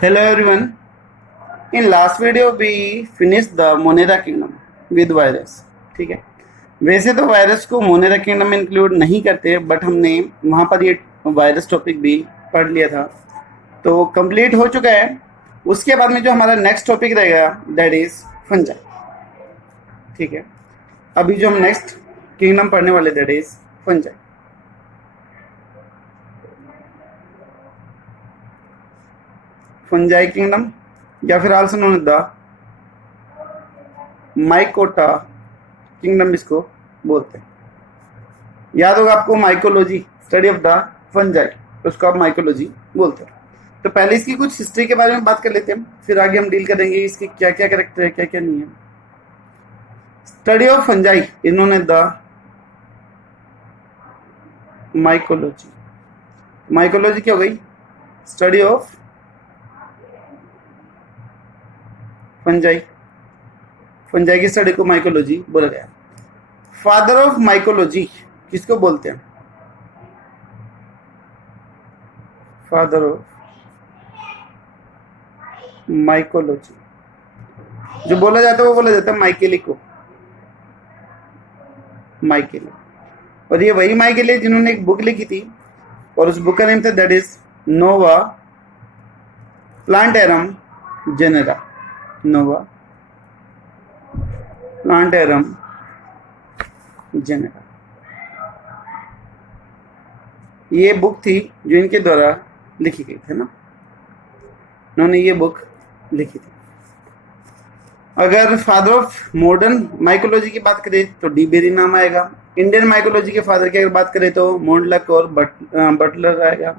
Hello everyone. In last video we finished the Monera kingdom with virus. ठीक है, वैसे तो वायरस को मोनेरा किंगडम में इंक्लूड नहीं करते, बट हमने वहाँ पर ये वायरस टॉपिक भी पढ़ लिया था, तो कंप्लीट हो चुका है। उसके बाद में जो हमारा नेक्स्ट टॉपिक रहेगा दैट इज फंजाई। ठीक है, अभी जो हम नेक्स्ट किंगडम पढ़ने वाले that is fungi. Fungi kingdom या फिर also known the mycota kingdom इसको बोलते हैं। याद होगा आपको mycology, study of the fungi, उसको आप माइकोलॉजी बोलते हैं। तो पहले इसकी कुछ हिस्ट्री के बारे में बात कर लेते हैं, फिर आगे हम डील करेंगे इसके क्या क्या कैरेक्टर है, क्या क्या नहीं है। स्टडी ऑफ फंजाई इन्होंने द माइकोलॉजी। माइकोलॉजी क्या हो गई? Study of fungi. फंजाई की स्टडी को माइकोलॉजी बोला गया। फादर ऑफ माइकोलॉजी किसको बोलते हैं? फादर ऑफ माइकोलॉजी जो बोला जाता है वो बोला जाता है माइकेली को। माइकेली, और ये वही माइकेली जिन्होंने एक बुक लिखी थी, और उस बुक का नेम था that is Nova plantarum genera. Nova plantarum genera, ये बुक थी जो इनके द्वारा लिखी गई थी ना, इन्होंने ये बुक लिखी थी। अगर फादर ऑफ मॉडर्न माइकोलॉजी की बात करें तो डी बेरी नाम आएगा। इंडियन माइकोलॉजी के फादर की अगर बात करें तो मोंडलक और बटलर आएगा।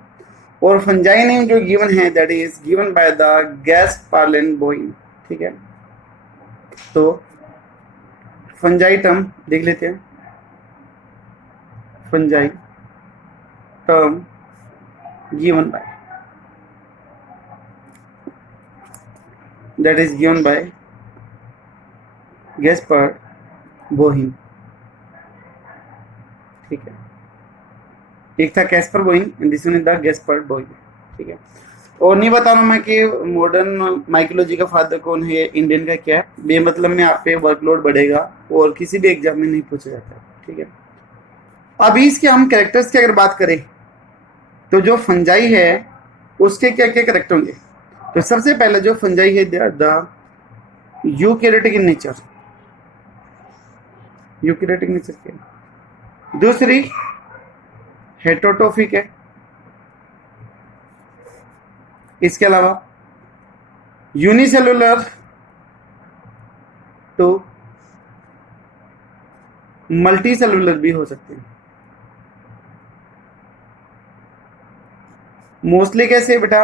और फंजाई नेम जो गिवन है that is given by the Gaspard Bauhin. ठीक है, तो फंजाई टर्म देख लेते हैं। Fungi term given by that is given by Gaspard Bauhin. ठीक है, एक था Caspar Bauhin and this one is the Gaspard Bauhin. ठीक है, और नहीं बता रहा मैं कि मॉडर्न माइकोलॉजी का फादर कौन है, इंडियन का क्या है, बेमतलब में आप पे वर्कलोड बढ़ेगा और किसी भी एग्जाम में नहीं पूछा जाता। ठीक है, अभी इसके हम कैरेक्टर्स की अगर बात करें तो जो फंजाई है उसके क्या क्या कैरेक्टर होंगे? तो सबसे पहले जो फंजाई है they are the eukaryotic in nature. Eukaryotic nature के। दूसरी हेटेरोट्रोफिक है। इसके अलावा यूनिसेलुलर तो मल्टी सेलुलर भी हो सकते हैं। मोस्टली कैसे बेटा?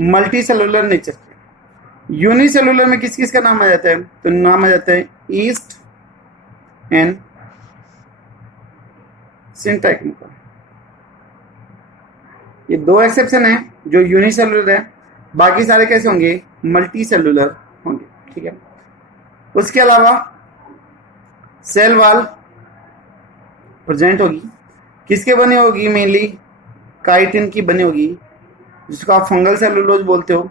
मल्टी सेलुलर नेचर के। यूनिसेलुलर में किस किस का नाम आ जाता है? तो नाम आ जाता है ईस्ट एंड सिंटैक्टिम का। ये दो एक्सेप्शन है जो यूनिसेलुलर है, बाकी सारे कैसे होंगे? मल्टी सेलुलर होंगे। ठीक है, उसके अलावा सेल वॉल प्रेजेंट होगी। किसके बने होगी? मेनली काइटिन की बनी होगी, जिसको आप फंगल सेलुलोज बोलते हो,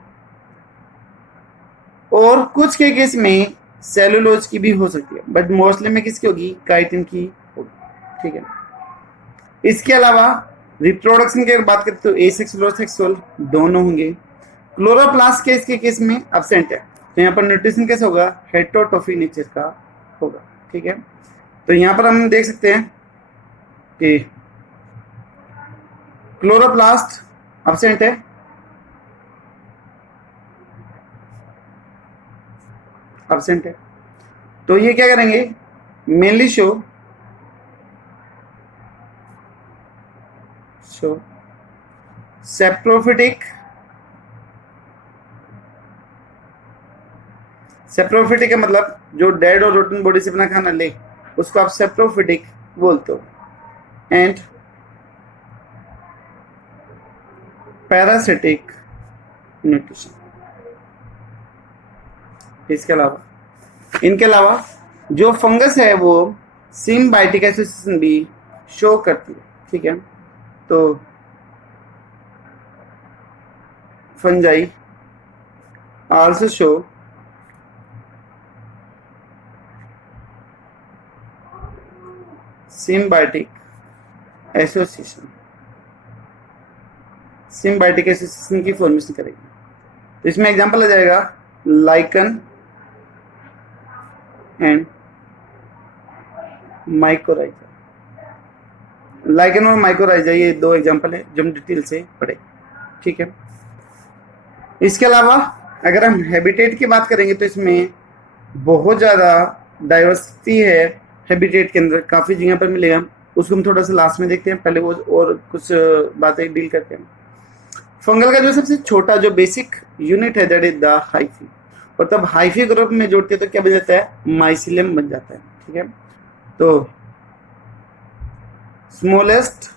और कुछ के केस में सेलुलोज की भी हो सकती है, बट मोस्टली में किसकी होगी? काइटिन की होगी। ठीक है, इसके अलावा रिप्रोडक्शन की अगर बात करें तो एसेक्सुअल और सेक्सुअल दोनों होंगे। क्लोरोप्लास्ट के इसके केस में एब्सेंट है, तो यहाँ पर न्यूट्रिशन कैसे होगा? हेटेरोट्रोफी नेचर का होगा। ठीक है, तो यहाँ पर हम देख सकते हैं कि क्लोरोप्लास्ट एब्सेंट है, एब्सेंट है, तो ये क्या करेंगे? Mainly show saprophytic. सेप्रोफिटिक का मतलब जो डेड और रोटन बॉडी से अपना खाना ले उसको आप सेप्रोफिटिक बोलते हो। And parasitic nutrition. इनके अलावा जो फंगस है वो सिम्बायोटिक एसोसिएशन भी शो करती है। ठीक है, तो fungi also show symbiotic association, symbiotic association की फॉर्मेशन करेगी। तो इसमें एग्जांपल आ जाएगा लाइकन एंड माइकोराइजा। लाइकन और माइकोराइजा ये दो एग्जांपल है जो हम डिटेल से पढ़े, ठीक है। इसके अलावा अगर हम हैबिटेट की बात करेंगे तो इसमें बहुत ज़्यादा डाइवर्सिटी है हैबिटेट के अंदर, काफ़ी जगह पर मिलेगा। उसको हम थोड़ा सा लास्ट में देखते हैं, पहले वो और कुछ बातें डील करते हैं। फंगल का जो सबसे छोटा जो बेसिक यूनिट है दैट इज द हाइफी, और तब हाइफी ग्रुप में जोड़ते हैं तो क्या बन जाता है, माइसिलियम बन जाता है, ठीक है। तो स्मॉलेस्ट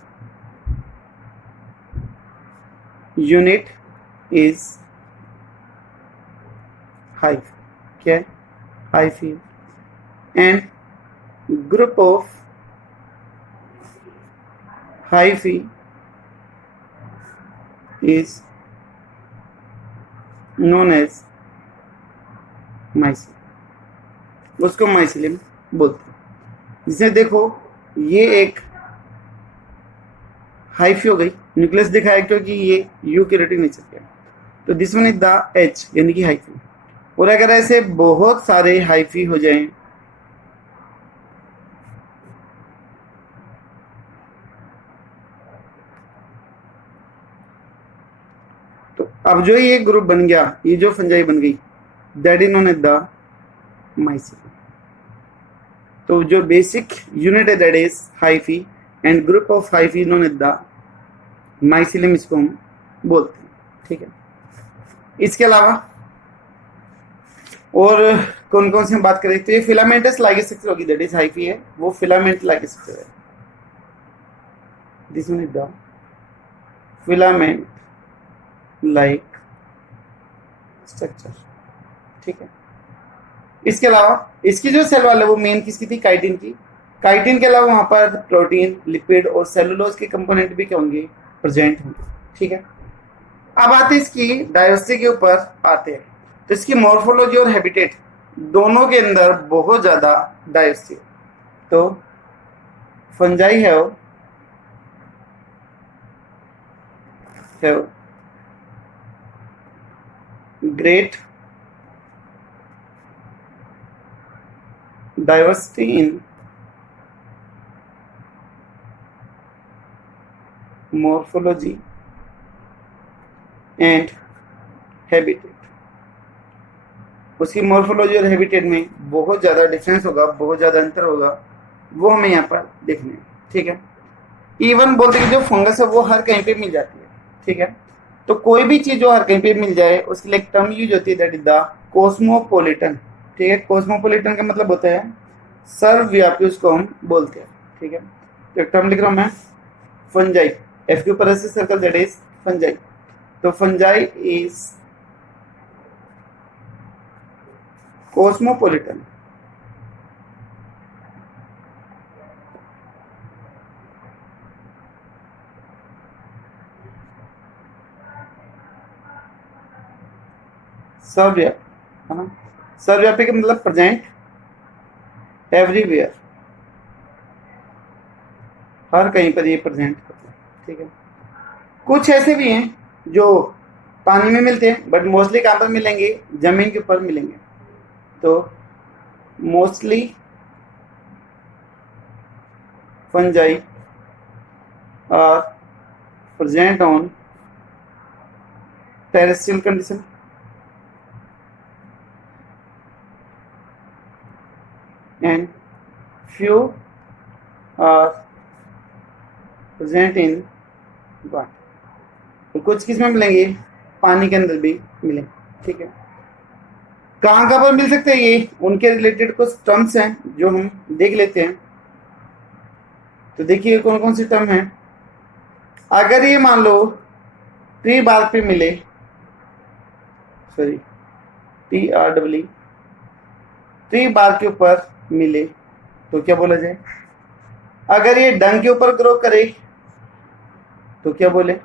यूनिट इज हाइफी, क्या है, hyphae, and group of hyphae is known as mycelium, उसको माइसिलियम बोलते हैं। जिसे देखो ये एक हाइफी हो गई, न्यूक्लियस दिखाया क्योंकि ये यूकैरियोटिक नेचर का है, तो this one is the H यानी कि हाइफी। और अगर ऐसे बहुत सारे हाइफी हो जाएं तो अब जो ये ग्रुप बन गया, ये जो फंजाई बन गई, that is known as the mycelium. तो जो बेसिक यूनिट है that is hyphae and group of hyphae known as the mycelium, इसको हम बोलते हैं, ठीक है। इसके अलावा और कौन कौन से हम बात करें तो ये फिलामेंटस लाइगेज स्ट्रक्चर होगी, दैट इज हाइफी है, वो फिलामेंट लाइगेज स्ट्रक्चर है। This one is the filament like structure, ठीक है। इसके अलावा इसकी जो सेल वाल है वो मेन किसकी थी, काइटिन की। काइटिन के अलावा वहां पर प्रोटीन, लिपिड और सेलुलोज के कंपोनेंट भी क्या होंगे, प्रेजेंट होंगे, ठीक है। अब आते इसकी डाइवर्सिटी के ऊपर आते हैं, तो इसकी मॉर्फोलॉजी और हैबिटेट दोनों के अंदर बहुत ज्यादा डाइवर्सिटी। तो fungi have great diversity in morphology and habitat। उसकी मॉर्फोलॉजी और हैबिटेट में बहुत ज़्यादा डिफरेंस होगा, बहुत ज़्यादा अंतर होगा, वो हमें यहाँ पर देखना है, ठीक है। इवन बोलते हैं कि जो फंगस है वो हर कहीं पे मिल जाती है, ठीक है। तो कोई भी चीज जो हर कहीं पे मिल जाए उसके लिए एक टर्म यूज होती है दैट इज द कॉस्मोपोलिटन, ठीक है। कॉस्मोपोलिटन का मतलब होता है सर्वव्यापी, उसको हम बोलते हैं, ठीक है। तो एक टर्म लिख रहा हूं मैं, फंजाई, एफ के ऊपर ऐसे सर्कल दैट इज फंजाई। तो फंजाई इज कॉस्मोपोलिटन, सर्वव्यापी, है ना। सर्वव्यापी का मतलब प्रेजेंट एवरीवेयर, हर कहीं पर ये प्रेजेंट करते हैं, ठीक है। कुछ ऐसे भी हैं जो पानी में मिलते हैं बट मोस्टली कहाँ पर मिलेंगे, जमीन के ऊपर मिलेंगे। तो mostly fungi are present on terrestrial condition and few are present in water। तो कुछ किस में मिलेंगे, पानी के अंदर भी मिलेंगे, ठीक है। कहाँ कहाँ पर मिल सकते हैं ये, उनके रिलेटेड कुछ टर्म्स हैं जो हम देख लेते हैं। तो देखिए कौन कौन सी टर्म है। अगर ये मान लो ट्री बार पे मिले, सॉरी TREE, ट्री बार के ऊपर मिले तो क्या बोला जाए। अगर ये डंग के ऊपर ग्रो करे तो क्या बोले।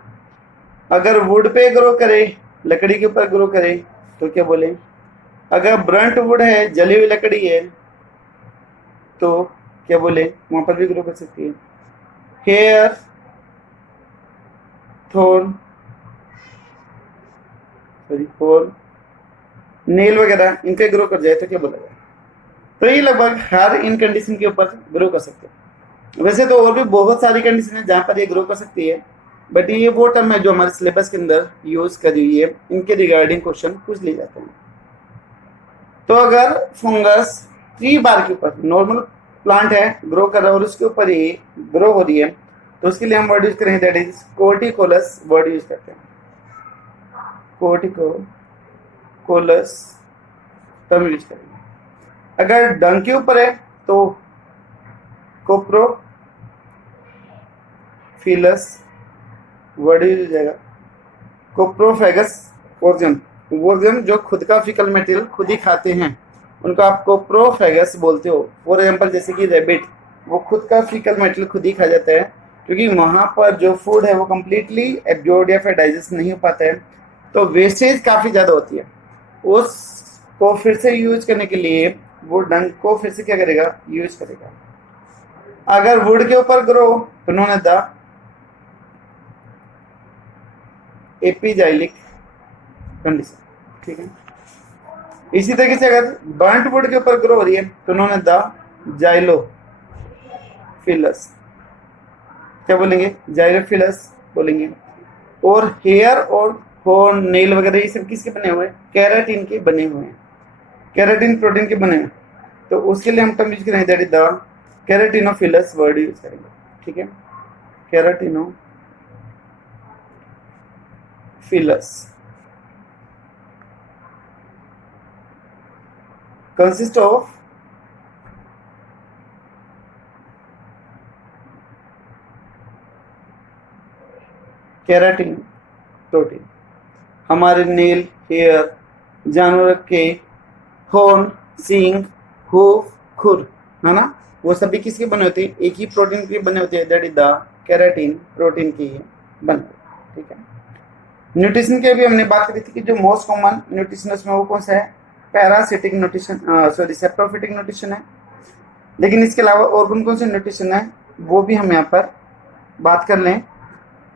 अगर वुड पे ग्रो करे लकड़ी के ऊपर ग्रो करे तो क्या बोले? अगर ब्रंट वुड है, जली हुई लकड़ी है, तो क्या बोले? वहां पर भी ग्रो कर सकती है। Hair, Thorne, sorry whole, nail वगैरह इन पे ग्रो कर जाए तो क्या बोला जाए? तो ये लगभग हर इन कंडीशन के ऊपर ग्रो कर सकते हैं। वैसे तो और भी बहुत सारी कंडीशन है जहां पर ये ग्रो कर सकती है, बट ये वो टर्म है जो हमारे सिलेबस के अंदर यूज करी हुई है, इनके रिगार्डिंग क्वेश्चन पूछ लिए जाते हैं। तो अगर फंगस ट्री बार के ऊपर, नॉर्मल प्लांट है ग्रो कर रहा है और उसके ऊपर ही ग्रो हो रही है, तो उसके लिए हम वर्ड यूज करेंगे, दैट इज कोर्टिकोलस वर्ड यूज करते हैं। कोर्टिकोलस टर्म यूज करेंगे। अगर डंग के ऊपर है तो कोप्रोफिलस वर्ड यूज हो जाएगा। कोप्रोफेगस वर्जन जो खुद का फिकल मटेरियल खुद ही खाते हैं, उनको आप कोप्रोफेगस बोलते हो। फॉर एग्जाम्पल जैसे कि रेबिट, वो खुद का फिकल मटेरियल खुद ही खा जाता है, क्योंकि वहां पर जो फूड है वो कम्प्लीटली एब्जॉर्ब या फिर डाइजेस्ट नहीं हो पाता है, तो वेस्टेज काफी ज्यादा होती है। उसको फिर से यूज करने के लिए वो डंग को फिर से क्या करेगा? यूज करेगा। अगर वुड के ऊपर ग्रो तो उन्होंने द एपिजाइलिक कंडीशन, ठीक है। इसी तरीके से अगर बर्न्ट वुड के ऊपर ग्रो हो रही है तो उन्होंने द जाइलोफिलस, क्या बोलेंगे? जाइलोफिलस बोलेंगे। और हेयर और हॉर्न, नेल वगैरह ये सब किसके बने हुए हैं? केराटिन के बने हुए हैं, केराटिन प्रोटीन के बने हुए हैं। तो उसके लिए हम टर्म यूज करेंगे, that is the keratinophilous word use करेंगे, ठीक है। Keratinophilous consist of keratin protein. हमारे नेल, हेयर, जानवर के हॉर्न, सींग, हूफ, खुर, है ना, वो सभी किसके बने होते हैं? एक ही प्रोटीन के बने होते हैं, that is the keratin protein की बने, ठीक है। न्यूट्रिशन की भी हमने बात करी थी कि जो मोस्ट कॉमन न्यूट्रिशन उसमें वो कौन सा है? Parasitic nutrition, sorry saprophytic nutrition है। लेकिन इसके अलावा और कौन कौन से न्यूट्रिशन है वो भी हम यहाँ पर बात कर लें।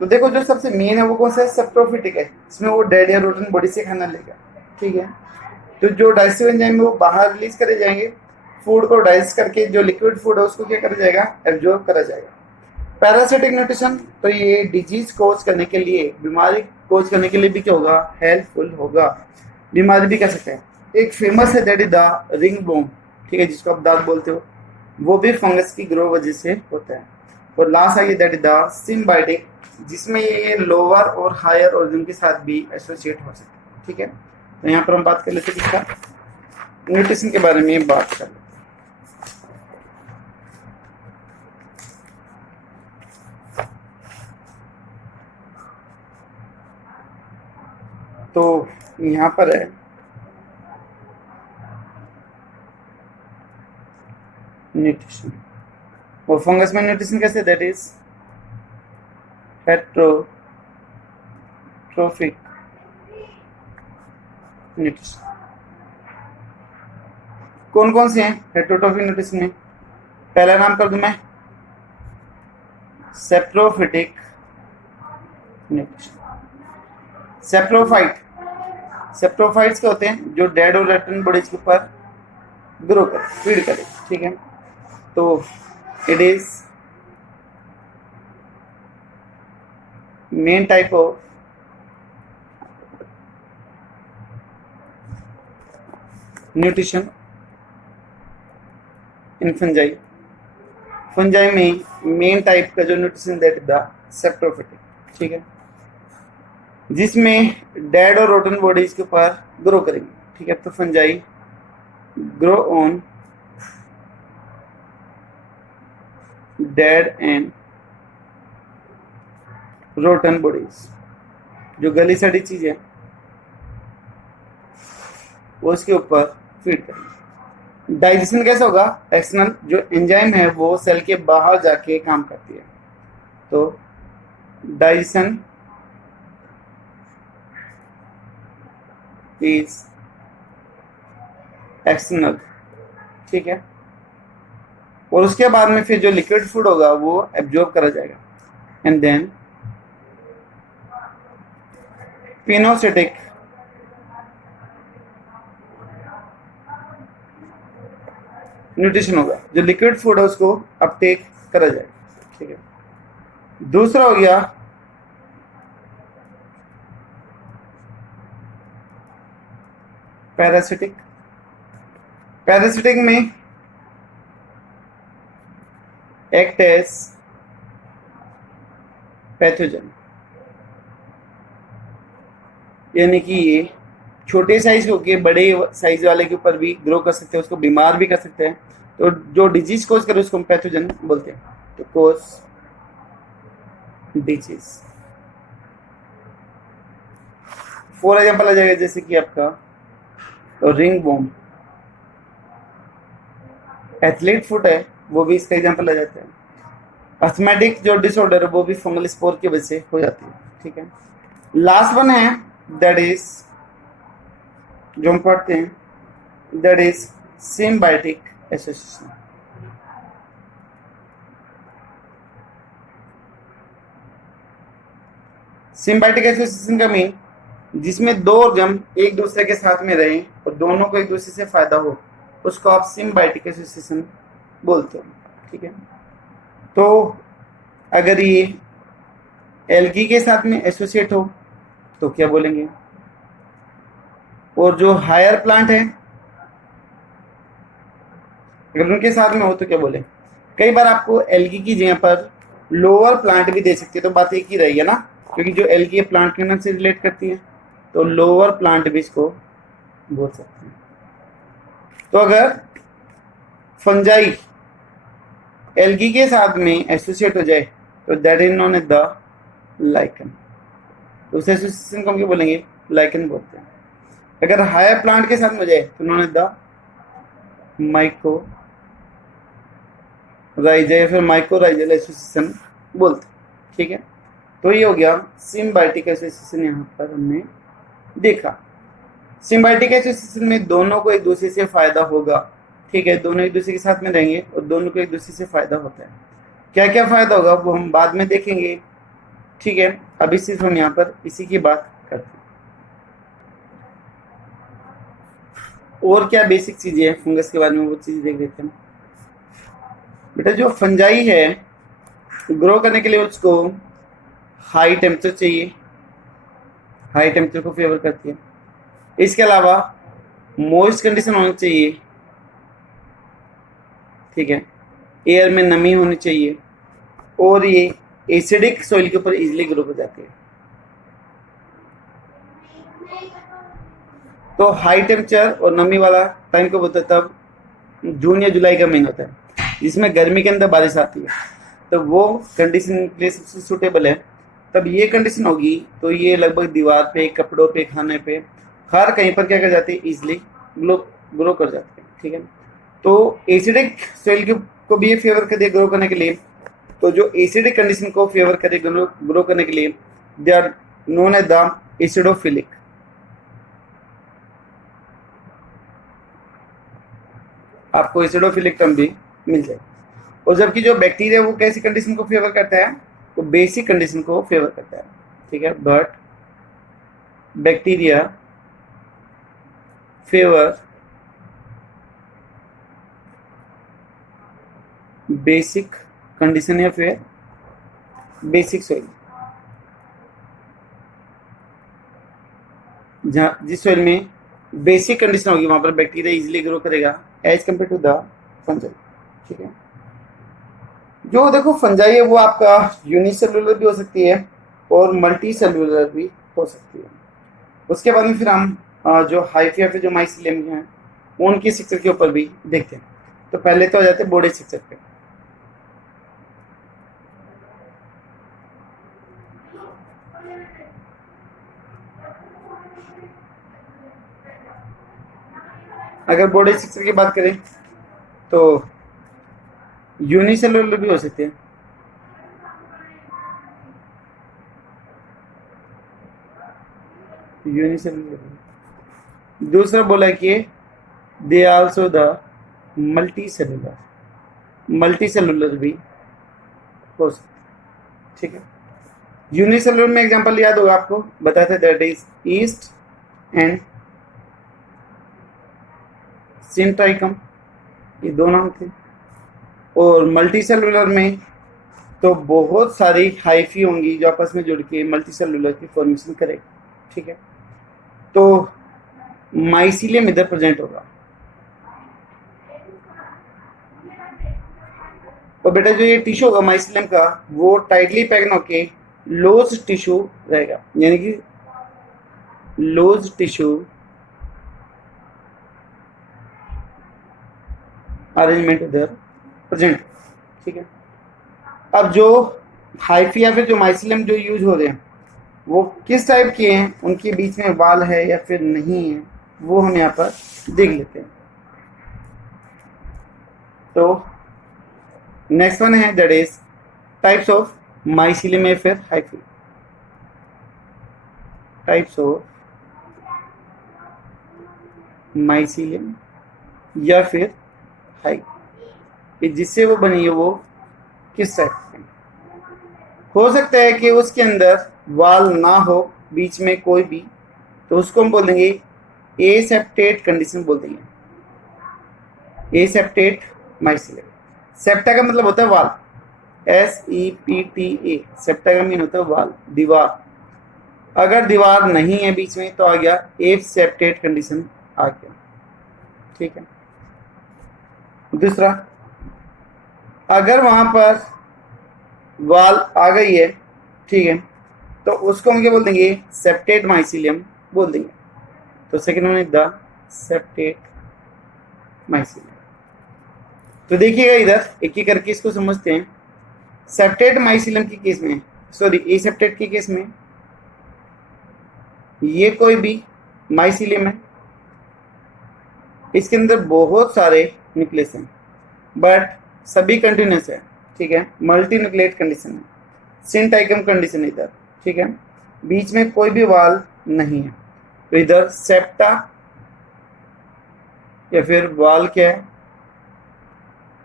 तो देखो जो सबसे मेन है वो कौन सा है? सेप्रोफिटिक है। इसमें वो डेड या रोटन बॉडी से खाना लेगा, ठीक है। तो जो डाइजेस्टिव एंजाइम वो बाहर रिलीज करे जाएंगे, फूड को डाइजेस्ट करके जो लिक्विड फूड है उसको क्या करा जाएगा? एब्जॉर्ब करा जाएगा। पैरासिटिक न्यूट्रिशन, तो ये डिजीज कोज करने के लिए, बीमारी कोज करने के लिए भी क्या होगा? हेल्पफुल होगा, बीमारी भी कर सकते हैं। एक फेमस है that is the ring worm, ठीक है, जिसको आप दाग बोलते हो, वो भी फंगस की ग्रो वजह से होता है। और last I that is the symbiotic, जिसमें ये लोअर और हायर ऑर्गन के साथ भी एसोसिएट हो सकते हैं, ठीक है। तो यहाँ पर हम बात कर लेते हैं किसका? न्यूट्रिशन के बारे में बात कर लेते हैं। तो यहाँ पर है न्यूट्रिशन, और फंगस में न्यूट्रिशन कैसे? That is heterotrophic nutrition. कौन कौन से हैं हेट्रोट्रोफिक न्यूट्रिशन में? पहला नाम कर दूं मैं, सेप्रोफिटिक न्यूट्रिशन। सेप्रोफाइट, सेप्रोफाइट्स क्या होते हैं? जो डेड और रेटन बॉडीज के ऊपर ग्रो करे, फीड करे, ठीक है। तो it is main type of nutrition in fungi. Fungi में मेन टाइप का जो nutrition that is the saprophytic, ठीक है, जिसमें डेड और रोटन बॉडीज के ऊपर ग्रो करेंगे, ठीक है। तो fungi grow on dead and rotten bodies, जो गली सड़ी चीज है वो उसके ऊपर फीड करेंगे। डाइजेशन कैसा होगा? एक्सटर्नल जो एंजाइम है वो सेल के बाहर जाके काम करती है, तो डाइजेशन इज एक्सटर्नल, ठीक है। और उसके बाद में फिर जो लिक्विड फूड होगा वो एब्जॉर्ब करा जाएगा, एंड देन पिनोसिटिक न्यूट्रिशन होगा, जो लिक्विड फूड है उसको अपटेक करा जाएगा, ठीक है। दूसरा हो गया पैरासिटिक। पैरासिटिक में एक्ट एज पैथोजन, यानी कि ये छोटे साइज होके बड़े साइज वाले के ऊपर भी ग्रो कर सकते हैं, उसको बीमार भी कर सकते हैं। तो जो डिजीज कोज करे उसको हम पैथोजन बोलते हैं। तो कोज डिजीज, फॉर एग्जाम्पल आ जाएगा जैसे कि आपका रिंग बॉम, एथलीट फुट है वो भी इसका एग्जाम्पल आ जाता है। अस्थमेटिक जो डिसऑर्डर है वो भी फंगल स्पोर की वजह से हो जाती है, ठीक है। लास्ट वन है दैट इज जो हम पढ़ते हैं, that is symbiotic association. Symbiotic association का मीन जिसमें दो ऑर्गन एक दूसरे के साथ में रहें और दोनों को एक दूसरे से फायदा हो, उसको आप सिम्बायोटिक एसोसिएशन बोलते हो, ठीक है। तो अगर ये एल्गी के साथ में एसोसिएट हो तो क्या बोलेंगे, और जो हायर प्लांट है अगर उनके साथ में हो तो क्या बोले। कई बार आपको एल्गी की जगह पर लोअर प्लांट भी दे सकती है, तो बात एक ही रही है ना, क्योंकि जो एल्गी प्लांट के नाम से रिलेट करती है, तो लोअर प्लांट भी इसको बोल सकते हैं। तो अगर फंजाई एल्गी के साथ में एसोसिएट हो जाए तो that is known as the lichen, तो उस एसोसिएशन को हम क्या बोलेंगे, लाइकन बोलते हैं। अगर हायर प्लांट के साथ में हो जाए तो known as the mycorrhiza या फिर माइकोराइजल एसोसिएशन बोलते हैं, ठीक है। तो ये हो गया सिम्बायोटिक एसोसिएशन, यहाँ पर हमने देखा। सिम्बायोटिक एसोसिएशन में दोनों को एक दूसरे से फायदा होगा, ठीक है, दोनों एक दूसरे के साथ में रहेंगे और दोनों को एक दूसरे से फायदा होता है। क्या क्या फायदा होगा वो हम बाद में देखेंगे, ठीक है। अभी सिर्फ हम यहाँ पर इसी की बात करते हैं। और क्या बेसिक चीजें हैं फंगस के बारे में वो चीज देख लेते हैं। बेटा जो फंजाई है ग्रो करने के लिए उसको हाई टेम्परेचर चाहिए, हाई टेम्परेचर को फेवर करती है। इसके अलावा मॉइस्ट कंडीशन होनी चाहिए, ठीक है, एयर में नमी होनी चाहिए, और ये एसिडिक सॉइल के ऊपर इजीली ग्रो हो जाती है। तो हाई टेम्परेचर और नमी वाला टाइम कब होता है, तब जून या जुलाई का महीना होता है जिसमें गर्मी के अंदर बारिश आती है, तो वो कंडीशन के लिए सबसे सूटेबल है। तब ये कंडीशन होगी तो ये लगभग दीवार पे, कपड़ों पे, खाने पे, हर कहीं पर क्या कर जाती है, इजिली ग्रो कर जाती है, ठीक है। तो एसिडिक सॉइल को भी ये फेवर कर दिया ग्रो करने के लिए। तो जो एसिडिक कंडीशन को फेवर करे ग्रो करने के लिए they are known as the acidophilic. आपको एसिडोफिलिक टर्म भी मिल जाए। और जबकि जो बैक्टीरिया वो कैसी कंडीशन को फेवर करता है, वो बेसिक कंडीशन को फेवर करता है, ठीक है। But bacteria favour basic condition या फिर बेसिक सॉइल, जहाँ जिस सॉइल में बेसिक कंडीशन होगी वहां पर बैक्टीरिया इजीली ग्रो करेगा as compare to the fungi, ठीक है। जो देखो फंजाई है वो आपका यूनिसेलुलर भी हो सकती है और मल्टी सेलुलर भी हो सकती है। उसके बाद में फिर हम जो हाइफी या फिर जो माइसिलियम हैं उनकी स्ट्रक्चर के ऊपर भी देखते हैं। तो पहले तो हो जाते हैं बॉडी स्ट्रक्चर पे। अगर बॉडी स्ट्रक्चर की बात करें तो यूनिसेलुलर भी हो सकते हैं, यूनिसेलुलर। दूसरा बोला कि they also the multi cellular भी हो सकता, ठीक है। यूनिसेलुलर में एग्जांपल याद होगा आपको, बताया था दैट इज ईस्ट एंड सिंट्राइकम, ये दो नाम थे। और मल्टी सेलुलर में तो बहुत सारी हाइफी होंगी जो आपस में जुड़ के मल्टी सेलुलर की फॉर्मेशन करेगी, ठीक है। तो माइसीलियम इधर प्रेजेंट होगा। और बेटा जो ये टिश्यू होगा माइसीलियम का, वो टाइटली पैक्ड होके लोज टिश्यू रहेगा, यानी कि लोज टिश्यू अरेंजमेंट इधर प्रेजेंट, ठीक है। अब जो हाइफी या फिर जो माइसीलियम जो यूज हो रहे हैं वो किस टाइप के हैं, उनके बीच में वाल है या फिर नहीं है, वो हम यहाँ पर देख लेते हैं। तो नेक्स्ट वन है that is types of mycelium या फिर हाइफी। टाइप्स ऑफ माइसीलियम या फिर हाइफी, जिससे वो बनी है वो किस टाइप की। हो सकता है कि उसके अंदर वाल ना हो बीच में कोई भी, तो उसको हम बोल देंगे एसेप्टेट कंडीशन बोल देंगे, एसेप्टेट माइसीलियम। सेप्टा का मतलब होता है वाल, SEPTA, सेप्टा का मीन होता है वाल, दीवार। अगर दीवार नहीं है बीच में तो आ गया एसेप्टेट कंडीशन आ गया, ठीक है। दूसरा, अगर वहां पर वाल आ गई है, ठीक है, तो उसको हम क्या बोल देंगे, सेप्टेट माइसीलियम बोल देंगे। तो second one is the septate mycelium. तो देखिएगा इधर एक एक करके इसको समझते हैं। सेप्टेट माइसीलियम के केस में, सॉरी एसेप्टेट के केस में, ये कोई भी माइसीलियम है, इसके अंदर बहुत सारे न्यूक्लियस हैं बट सभी कंटिन्यूस है, ठीक है। मल्टी न्यूक्लिएट कंडीशन है, सिंटाइकम कंडीशन इधर, ठीक है। बीच में कोई भी वाल नहीं है, तो इधर सेप्टा या फिर वाल क्या है,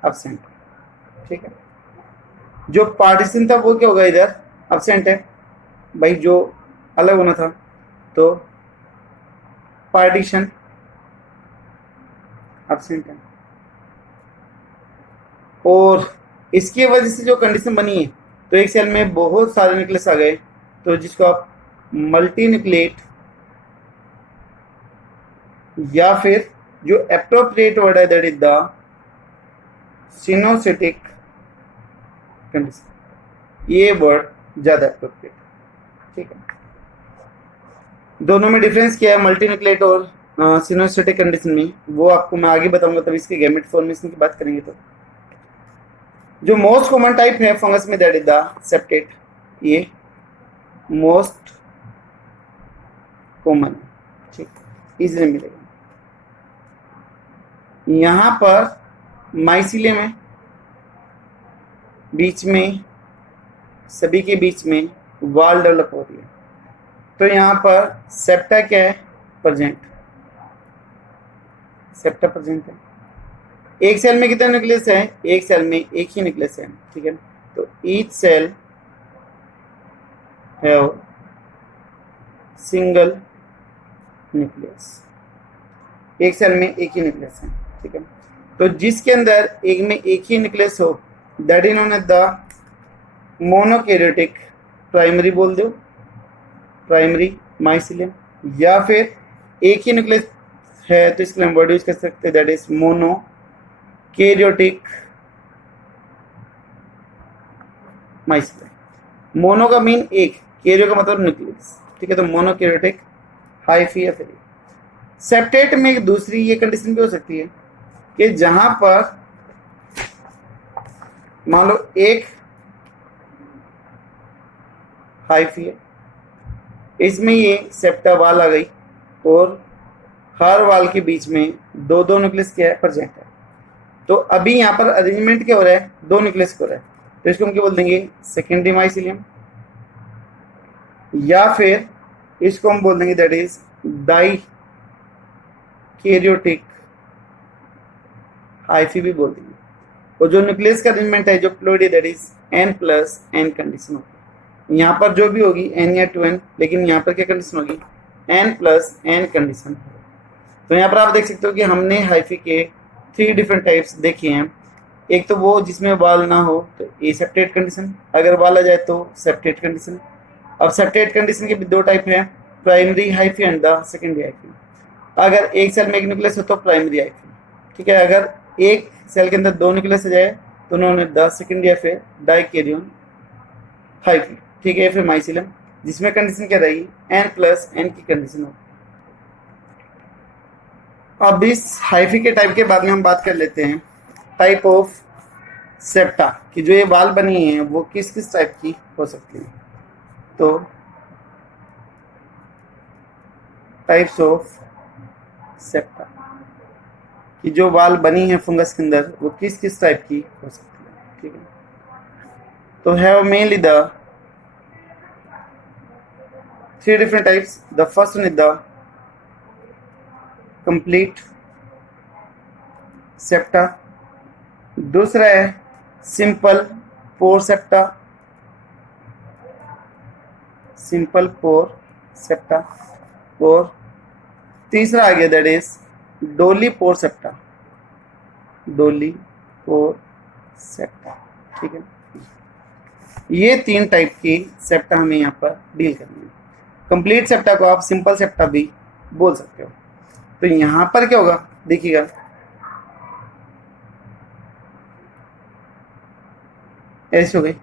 एब्सेंट, ठीक है। जो पार्टीशन था वो क्या होगा, इधर एब्सेंट है भाई, जो अलग होना था, तो पार्टीशन एब्सेंट है। और इसकी वजह से जो कंडीशन बनी है, तो एक सेल में बहुत सारे न्यूक्लियस आ गए, तो जिसको आप मल्टी न्यूक्लिएट या फिर जो एप्रोप्रिएट वर्ड है दैट इज द सिनोसिटिक कंडीशन, ये वर्ड ज्यादा एप्रोप्रिएट, ठीक है। दोनों में डिफरेंस क्या है मल्टी न्यूक्लिएट और सिनोसिटिक कंडीशन में, वो आपको मैं आगे बताऊंगा, तब इसके गैमेट फॉर्मेशन की बात करेंगे। तो जो मोस्ट कॉमन टाइप है फंगस में दैट इज द सेप्टेट, ये मोस्ट कॉमन, ठीक, इजीली मिलेगा। यहां पर माइसीलियम है, बीच में सभी के बीच में वाल डेवलप हो रही है, तो यहां पर सेप्टा क्या है, प्रेजेंट, सेप्टा प्रेजेंट है। एक सेल में कितने न्यूक्लियस है, एक सेल में एक ही न्यूक्लियस है, ठीक है। तो each cell have single nucleus, एक सेल में एक ही न्यूक्लियस है, ठीक है। तो जिसके अंदर एक में एक ही न्यूक्लियस हो that is known as the monokaryotic primary बोल दो, प्राइमरी माइसीलियम। या फिर एक ही न्यूक्लियस है तो इसके लिए हम वर्ड यूज कर सकते हैं that is monokaryotic mycelium. Mono का मीन एक, कैरियो का मतलब न्यूक्लियस, ठीक है। तो मोनोकैरियोटिक हाइफी या फिर सेप्टेट में एक दूसरी ये कंडीशन भी हो सकती है कि जहां पर मान लो एक हाइफी है, इसमें ये सेप्टा वाल आ गई और हर वाल के बीच में दो दो न्यूक्लियस क्या है, प्रेजेंट है। तो अभी यहाँ पर अरेंजमेंट क्या हो रहा है, दो न्यूक्लियस हो रहा है, तो इसको हम क्या बोल देंगे, सेकेंडरी माइसीलियम। या फिर इसको हम बोल देंगे that is dikaryotic hyphae भी बोल देंगे। और जो न्यूक्लियस का अरेंजमेंट है जो ploidy, that is n+n condition होगी। यहाँ पर जो भी होगी n या 2n, लेकिन यहाँ पर क्या कंडीशन होगी, n+n कंडीशन। तो यहाँ पर आप देख सकते हो कि हमने हाइफी के 3 डिफरेंट टाइप्स देखे हैं। एक तो वो जिसमें वाल ना हो तो एसेप्टेट कंडीशन, अगर वाल आ जाए तो सेप्टेट कंडीशन। अब सेप्टेट कंडीशन के भी 2 टाइप हैं, primary hyphae and the secondary hyphae. अगर एक सेल में एक न्यूक्लियस हो तो प्राइमरी हाइफी, ठीक है। अगर एक सेल के अंदर 2 न्यूक्लियस आ जाए तो उन्होंने द सेकेंडरी या फिर डाइकैरियन हाइफी, ठीक है, फिर माइसिलम, जिसमें कंडीशन क्या रहेगी, n+n की कंडीशन हो। अब इस हाइफी के टाइप के बाद में हम बात कर लेते हैं टाइप ऑफ सेप्टा, कि जो ये बाल बनी है वो किस किस टाइप की हो सकती है। तो टाइप्स ऑफ सेप्टा, कि जो बाल बनी है फंगस के अंदर वो किस किस टाइप की हो सकती है, ठीक है। तो have mainly the 3 different types. The first one is the complete septa, दूसरा है simple pore septa, simple pore septa, और तीसरा आ गया दैट इज डोली पोर सेप्टा, डोली पोर सेप्टा, ठीक है। ये 3 टाइप की सेप्टा हमें यहाँ पर डील करनी है। कंप्लीट सेप्टा को आप सिंपल सेप्टा भी बोल सकते हो। तो यहां पर क्या होगा, देखिएगा, ऐसे हो गई,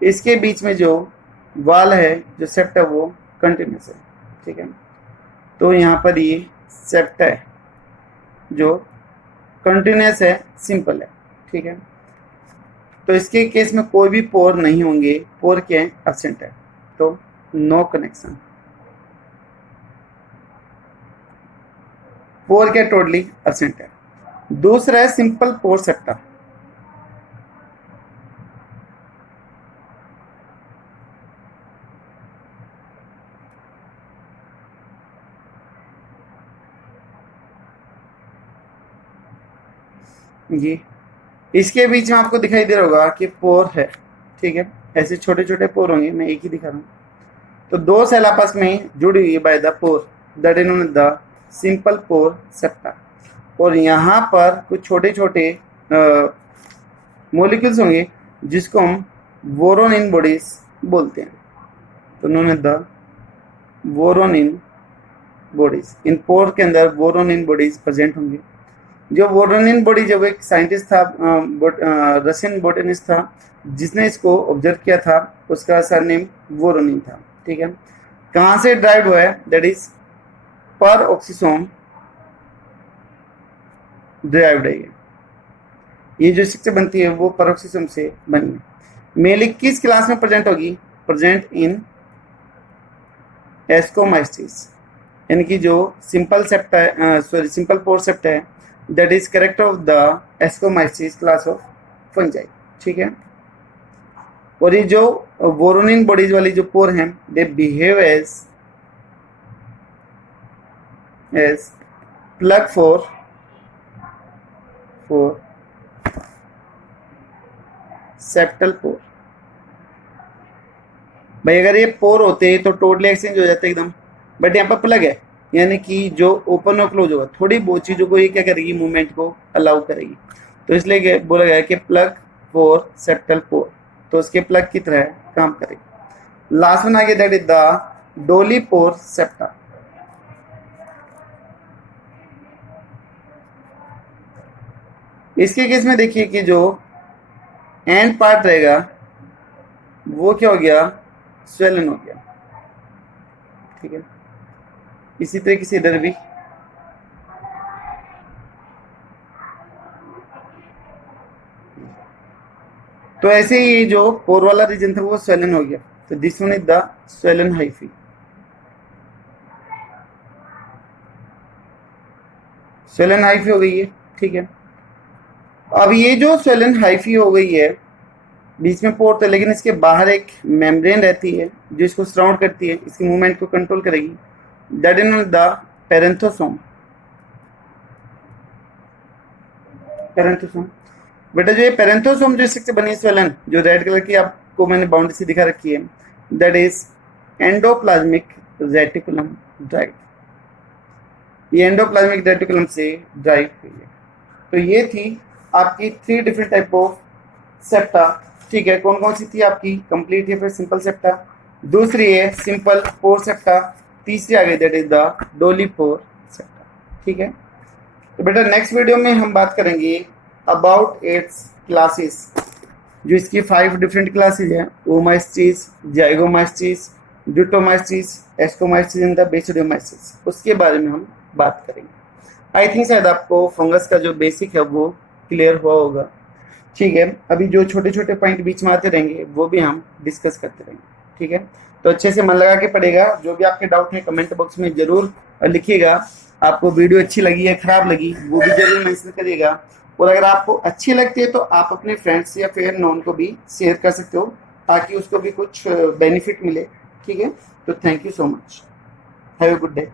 इसके बीच में जो वाल है जो सेप्टा वो कंटिन्यूस है, ठीक है। तो यहाँ पर ये सेप्टा है जो कंटिन्यूस है, सिंपल है, ठीक है। तो इसके केस में कोई भी पोर नहीं होंगे, पोर क्या है, एब्सेंट है, तो नो कनेक्शन। पोर क्या, टोटली एब्सेंट है। दूसरा है सिंपल पोर सेप्टा, ये इसके बीच में आपको दिखाई दे रहा होगा कि पोर है, ठीक है। ऐसे छोटे छोटे पोर होंगे, मैं एक ही दिखा रहा हूँ। तो 2 सेल आपस में जुड़ी हुई है by the pore, that is known the simple pore septa. और यहाँ पर कुछ छोटे छोटे मोलिक्यूल्स होंगे जिसको हम वोरोनिन बॉडीज बोलते हैं। तो नोन द वोरोनिन बॉडीज, इन पोर के अंदर वोरोनिन बॉडीज प्रेजेंट होंगे। जो वोरोनिन बॉडी, जब एक साइंटिस्ट था, रशियन बोटेनिस्ट था, जिसने इसको ऑब्जर्व किया था, उसका सरनेम वोरोनिन था, ठीक है। कहाँ से ड्राइव हुआ है, दैट इज पर ऑक्सीसोम ड्राइव्ड है। ये जो स्ट्रक्चर बनती है वो पर ऑक्सीसोम से बनी है। मेनली किस क्लास में प्रेजेंट होगी, प्रेजेंट इन एस्कोमाइस्टिस, यानी कि जो सिंपल सेप्टा है, सॉरी सिंपल पोर सेप्टा है, that is character of the Ascomycetes class of fungi, ठीक है। और ये जो वोरोनिन बॉडीज वाली जो पोर हैं, they behave as plug for septal pore. भाई अगर ये पोर होते तो टोटली एक्सचेंज हो जाता एकदम, बट यहाँ पर प्लग है, यानी कि जो ओपन और क्लोज होगा, थोड़ी बहुत चीजों को ये क्या करेगी, मूवमेंट को अलाउ करेगी। तो इसलिए बोला गया कि प्लग फॉर सेप्टल पोर, तो उसके प्लग की तरह काम करेगी। लास्ट वन आ गया, दैट इज द डोली पोर सेप्टा। इसके केस में देखिए कि जो एंड पार्ट रहेगा वो क्या हो गया, स्वेलन हो गया, ठीक है। इसी तरीके से इधर भी तो ऐसे ही जो पोर वाला रीजन था वो स्वेलन हो गया। तो this one is the swollen hyphae. Swollen hyphae हो गई है, ठीक है। अब ये जो स्वेलन हाइफी हो गई है, बीच में पोर था, लेकिन इसके बाहर एक मेम्ब्रेन रहती है जो इसको सराउंड करती है, इसकी मूवमेंट को कंट्रोल करेगी, दैट इज द पेरेंथोसोम। पेरेंथोसोम। बेटा जो ये पेरेंथोसोम जो स्ट्रक्चर बनी है जो रेड कलर की आपको मैंने बाउंड्री से दिखा रखी है, that is endoplasmic reticulum drive. ये एंडोप्लाज्मिक रेटिकुलम से ड्राइव हुई है। तो ये थी आपकी 3 डिफरेंट टाइप ऑफ सेप्टा। ठीक है, कौन कौन सी थी आपकी? कंप्लीट या फिर सिंपल सेप्टा, दूसरी है सिंपल पोर सेप्टा, तीसरी आ गई दैट इज द डोली पोर सेप्टा। ठीक है, तो बेटा नेक्स्ट वीडियो में हम बात करेंगे अबाउट इट्स क्लासेस, जो इसकी 5 डिफरेंट क्लासेज है, ओमाइस्टिस, जाइगोमाइस्टिस, ड्यूटोमाइस्टिस, एस्कोमाइस्टिस एंड द बेसिडियोमाइस्टिस, उसके बारे में हम बात करेंगे। आई थिंक शायद आपको फंगस का जो बेसिक है वो क्लियर हुआ होगा। ठीक है, अभी जो छोटे छोटे पॉइंट बीच में आते रहेंगे वो भी हम डिस्कस करते रहेंगे। ठीक है, तो अच्छे से मन लगा के पढ़ेगा। जो भी आपके डाउट है कमेंट बॉक्स में जरूर लिखिएगा। आपको वीडियो अच्छी लगी है, खराब लगी, वो भी जरूर मेंशन करिएगा। और अगर आपको अच्छी लगती है तो आप अपने फ्रेंड्स या फिर नॉन को भी शेयर कर सकते हो, ताकि उसको भी कुछ बेनिफिट मिले। ठीक है, तो thank you so much, have a good day.